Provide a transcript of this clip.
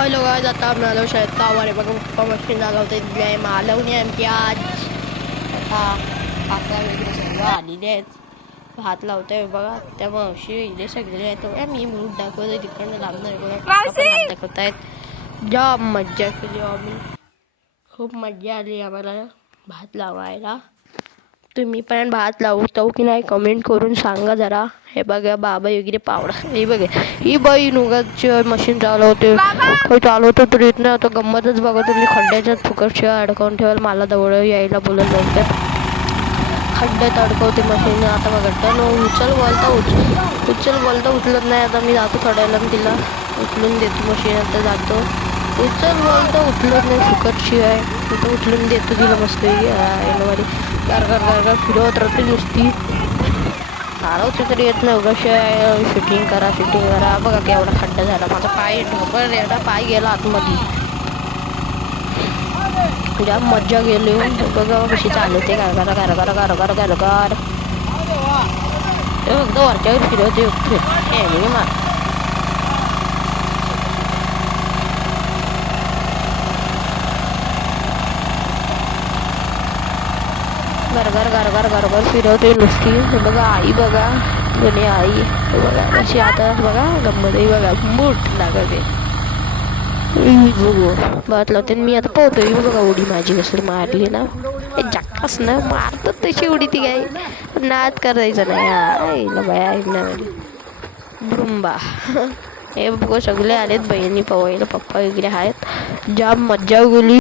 Hello guys, आता आम्ही आलो शेतावर आहे बघा. पप्पा मशीन चालवते. मालवणी आमची आज आता काका वगैरे सर्व आलेले आहेत. भात लावतोय बघा. त्या मावशी इथे सगळे आहेत. मी मूठ दाखवतोय तिकडनं लांबणार बघा. पप्पा पण हात दाखवतायत. जाम मज्जा केली आम्ही. खूप मज्जा आली आम्हाला भात लावायला. तुम्ही पण भात लावतो की नाही कमेंट करून सांगा जरा. हे बघा बाबा वगैरे पावडा. हे बघा ही बाई नुगाची मशीन चालवते. चालवतो तर येत नाही. आता गंमतच बघा तुम्ही. खड्ड्याच्यात फुकटशिवाय अडकवून ठेवाल. मला जवळ यायला बोलत लवकर. खड्ड्यात अडकवते मशीन. आता बघा टन उचल बोलता उचलत नाही. आता मी जातो थोड्या वेळानं तिला उचलून देतो. मशीन आता जातो. उचल बोलता उचलत नाही फुकटशिवाय. तिथं उचलून देतो तिला मस्त यायला मध्ये गार फिरवत राहते नुसती. चालवते तरी येत नाही. उगाच शूटिंग करा. बघा केवढा खड्डा झाला. माझा पाय ढोकर एवढा पाय गेला आतमध्ये. जाम मज्जा गेली. बघा कशी चालवते गार फक्त वरच्यावर फिरवते. गरगर फिरवते नुसती. बघा आई बघा कोणी आई बघा कशी आता बघा गंमतही बघा मूठ लागते. बघू भात लावते मी आता पोहतोय. बघा उडी माझी कसली मारली ना. जाक्कास ना मारतात तशी उडी ती काय नाद करायचं नाही. आईला बाया ऐकणार ब्रुंबा. हे बघ सगळे आलेत बहिणी पवायला. पप्पा वगैरे आहेत. जाम मज्जा गेली.